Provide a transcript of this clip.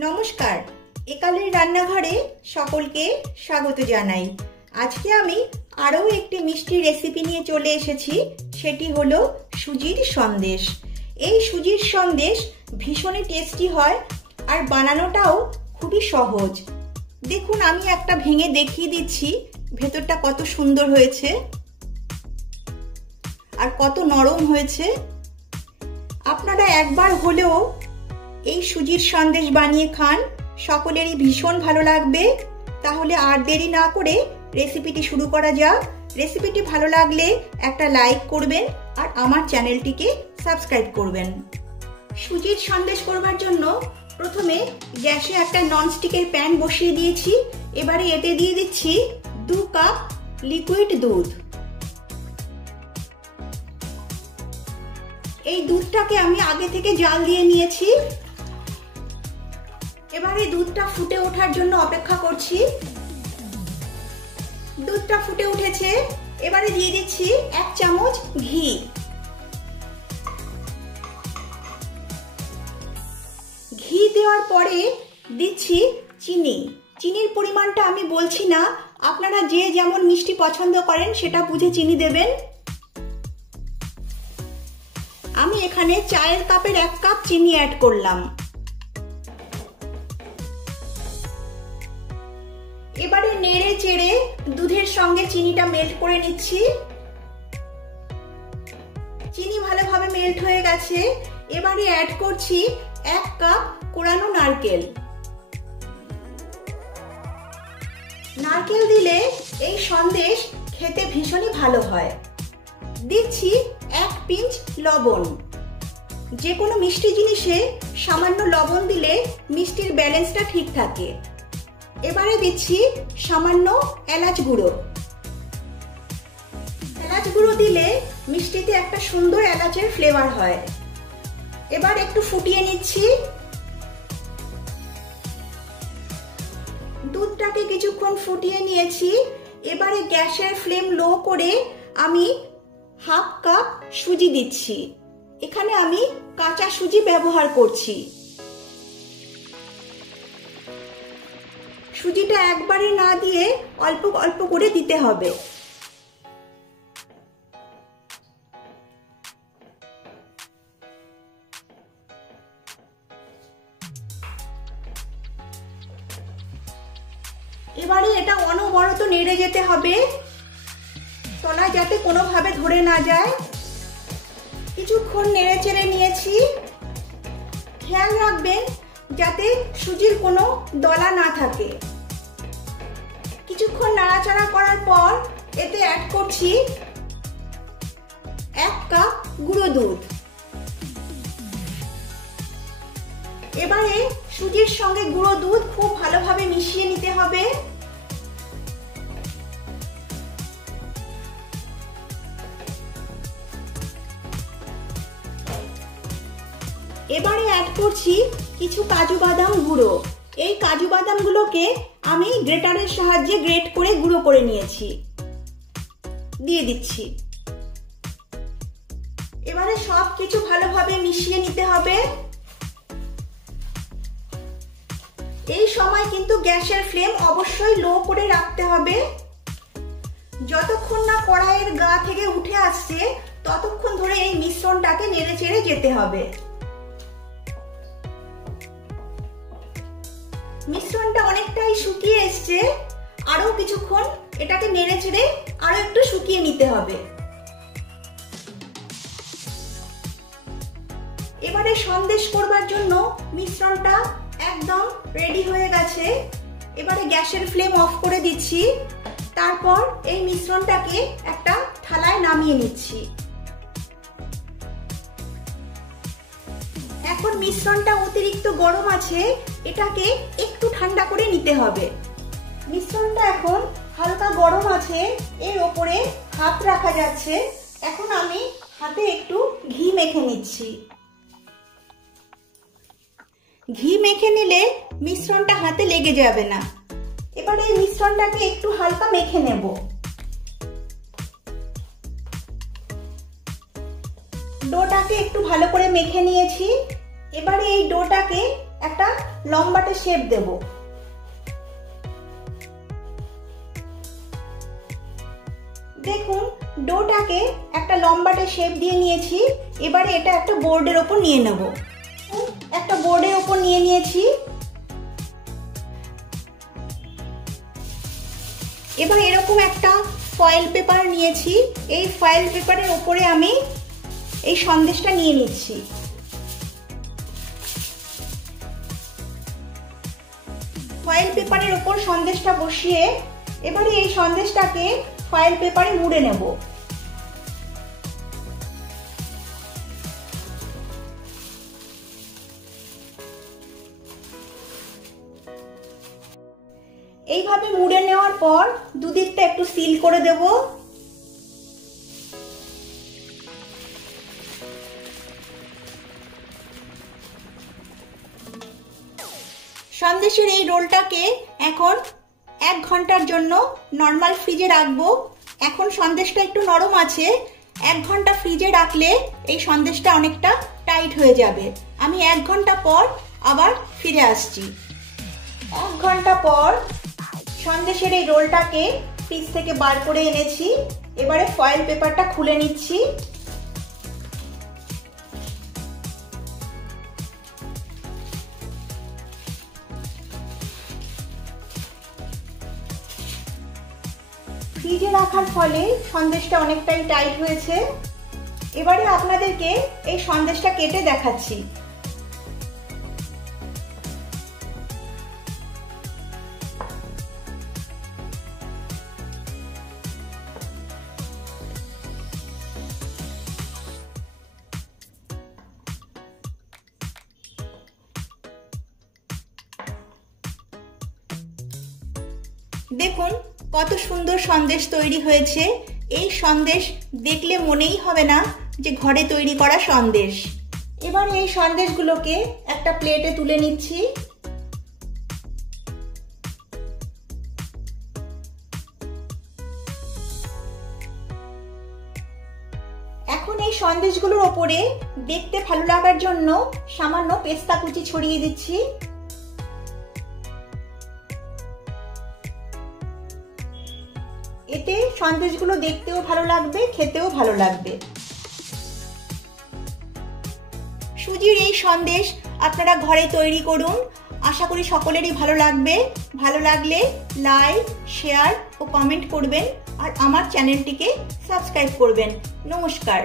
নমস্কার, একালের রান্নাঘরে সকলকে স্বাগত জানাই। আজকে আমি আরও একটি মিষ্টি রেসিপি নিয়ে চলে এসেছি, সেটি হলো সুজির সন্দেশ। এই সুজির সন্দেশ ভীষণই টেস্টি হয় আর বানানোটাও খুবই সহজ। দেখুন, আমি একটা ভেঙে দেখিয়ে দিচ্ছি ভেতরটা কত সুন্দর হয়েছে আর কত নরম হয়েছে। আপনারা একবার হলেও এই সুজির সন্দেশ বানিয়ে খান, সকলেরই ভীষণ ভালো লাগবে। তাহলে আর দেরি না করে রেসিপিটি শুরু করা যাক। রেসিপিটি ভালো লাগলে একটা লাইক করবেন আর আমার চ্যানেলটিকে সাবস্ক্রাইব করবেন। সুজির সন্দেশ করবার জন্য প্রথমে গ্যাসে একটা ননস্টিকের প্যান বসিয়ে দিয়েছি। এবারে এতে দিয়ে দিচ্ছি 2 কাপ লিকুইড দুধ। এই দুধটাকে আমি আগে থেকে জাল দিয়ে নিয়েছি। এবারে দুধটা ফুটে ওঠার জন্য অপেক্ষা করছি। দুধটা ফুটে উঠেছে, এবারে দিয়ে দিচ্ছি 1 চামচ ঘি। ঘি দেওয়ার পরে দিচ্ছি চিনি। চিনির পরিমাণটা আমি বলছি না, আপনারা যে যেমন মিষ্টি পছন্দ করেন সেটা বুঝে চিনি দেবেন। আমি এখানে চায়ের কাপের 1 কাপ চিনি অ্যাড করলাম। এবারে নেড়ে চেড়ে দুধের সঙ্গে চিনিটা মেল্ট করে নিচ্ছি। চিনি ভালোভাবে মেল্ট হয়ে গেছে। এবারে অ্যাড করছি 1 কাপ কোরানো নারকেল। নারকেল দিলে এই সন্দেশ খেতে ভীষণই ভালো হয়। দিচ্ছি 1 পিঞ্চ লবণ। যে কোনো মিষ্টি জিনিসে সামান্য লবণ দিলে মিষ্টির ব্যালেন্সটা ঠিক থাকে। এবারে দিচ্ছি সামান্য এলাচ গুঁড়ো। এলাচ গুঁড়ো দিলে মিষ্টিতে একটা সুন্দর এলাচের ফ্লেভার হয়। এবার একটু ফুটিয়ে নিচ্ছি। দুধটাকে কিছুক্ষণ ফুটিয়ে নিয়েছি। এবারে গ্যাসের ফ্লেম লো করে আমি 1/2 কাপ সুজি দিচ্ছি। এখানে আমি কাঁচা সুজি ব্যবহার করছি। সুজিটা একবারে না দিয়ে অল্প অল্প করে দিতে হবে। এবারে এটা অনবরত নেড়ে যেতে হবে, তলায় যাতে কোনোভাবে ধরে না যায়। কিছুক্ষণ নেড়ে চেড়ে নিয়েছি। খেয়াল রাখবেন যাতে সুজির কোনো দলা না থাকে। কিছুক্ষণ নাড়াচাড়া করার পর এতে অ্যাড করছি 1 কাপ গুঁড়ো দুধ। এবারে সুজির সঙ্গে গুঁড়ো দুধ খুব ভালোভাবে মিশিয়ে নিতে হবে। এবারে অ্যাড করছি কিছু কাজু বাদাম গুঁড়ো। এই কাজু বাদামগুলোকে আমি গ্রেটারের সাহায্যে গ্রেট করে গুঁড়ো করে নিয়েছি, দিয়ে দিচ্ছি। এবারে সব কিছু ভালোভাবে মিশিয়ে নিতে হবে। এই সময় কিন্তু গ্যাসের ফ্লেম অবশ্যই লো করে রাখতে হবে। যতক্ষণ না কড়াইয়ের গা থেকে উঠে আসছে ততক্ষণ ধরে এই মিশ্রণটাকে নেড়ে চেড়ে যেতে হবে। মিশ্রণটা অনেকটাই শুকিয়ে এসছে। আরো কিছুক্ষণ এটাকে নেড়ে চেড়ে আরো একটু শুকিয়ে নিতে হবে। এবারে সন্দেশ করবার জন্য মিশ্রণটা একদম রেডি হয়ে গেছে। এবারে গ্যাসের ফ্লেম অফ করে দিচ্ছি। তারপর এই মিশ্রণটাকে একটা থালায় নামিয়ে নিচ্ছি। এখন মিশ্রণটা অতিরিক্ত গরম আছে, এটাকে একটু ঠান্ডা করে নিতে হবে। মিশ্রণটা এখন হালকা গরম আছে, এর ওপরে হাত রাখা যাচ্ছে। এখন আমি হাতে একটু ঘি মেখে নিচ্ছি। ঘি মেখে নিলে মিশ্রণটা হাতে লেগে যাবে না। এবারে এই মিশ্রণটাকে একটু হালকা মেখে নেব। ডোটাকে একটু ভালো করে মেখে নিয়েছি। এবারে এই ডোটাকে একটা লম্বাটে শেপ দেব। দেখুন ডোটাকে একটা লম্বাটে শেপ দিয়ে নিয়েছি। এবারে এটা একটা বোর্ডের ওপর নিয়ে নেব। একটা বোর্ডের ওপর নিয়ে নিয়েছি। এবার এরকম একটা ফয়েল পেপার নিয়েছি। এই ফয়েল পেপারের উপরে আমি এই সন্দেশটা নিয়ে নিচ্ছি। ফয়েল পেপারের উপর সন্দেশটা বসিয়ে এবারে এই সন্দেশটাকে ফয়েল পেপারে মুড়ে নেব। এইভাবে মুড়ে নেওয়ার পর দুদিকটা একটু সিল করে দেব। সন্দেশের এই রোলটাকে এখন 1 ঘন্টার জন্য নর্মাল ফ্রিজে রাখবো। এখন সন্দেশটা একটু নরম আছে। 1 ঘন্টা ফ্রিজে রাখলে এই সন্দেশটা অনেকটা টাইট হয়ে যাবে। আমি 1 ঘন্টা পর আবার ফিরে আসছি। 1 ঘন্টা পর সন্দেশের এই রোলটাকে ফ্রিজ থেকে বার করে এনেছি। এবারে ফয়েল পেপারটা খুলে নিচ্ছি। ফ্রিজে রাখার ফলে সন্দেশটা অনেকটাই টাইট হয়েছে। এবারে আপনাদেরকে এই সন্দেশটা কেটে দেখাচ্ছি। দেখুন কত সুন্দর সন্দেশ তৈরি হয়েছে। এই সন্দেশ দেখলে মনেই হবে না যে ঘরে তৈরি করা সন্দেশ। এবার এই সন্দেশগুলোকে একটা প্লেটে তুলে নিচ্ছি। এখন এই সন্দেশগুলোর ওপরে দেখতে ভালো লাগার জন্য সামান্য পেস্তা কুচি ছড়িয়ে দিচ্ছি। এতে সন্দেশগুলো দেখতেও ভালো লাগবে, খেতেও ভালো লাগবে। সুজির এই সন্দেশ আপনারা ঘরে তৈরি করুন। আশা করি সকলেরই ভালো লাগবে। ভালো লাগলে লাইক, শেয়ার ও কমেন্ট করবেন আর আমার চ্যানেলটিকে সাবস্ক্রাইব করবেন। নমস্কার।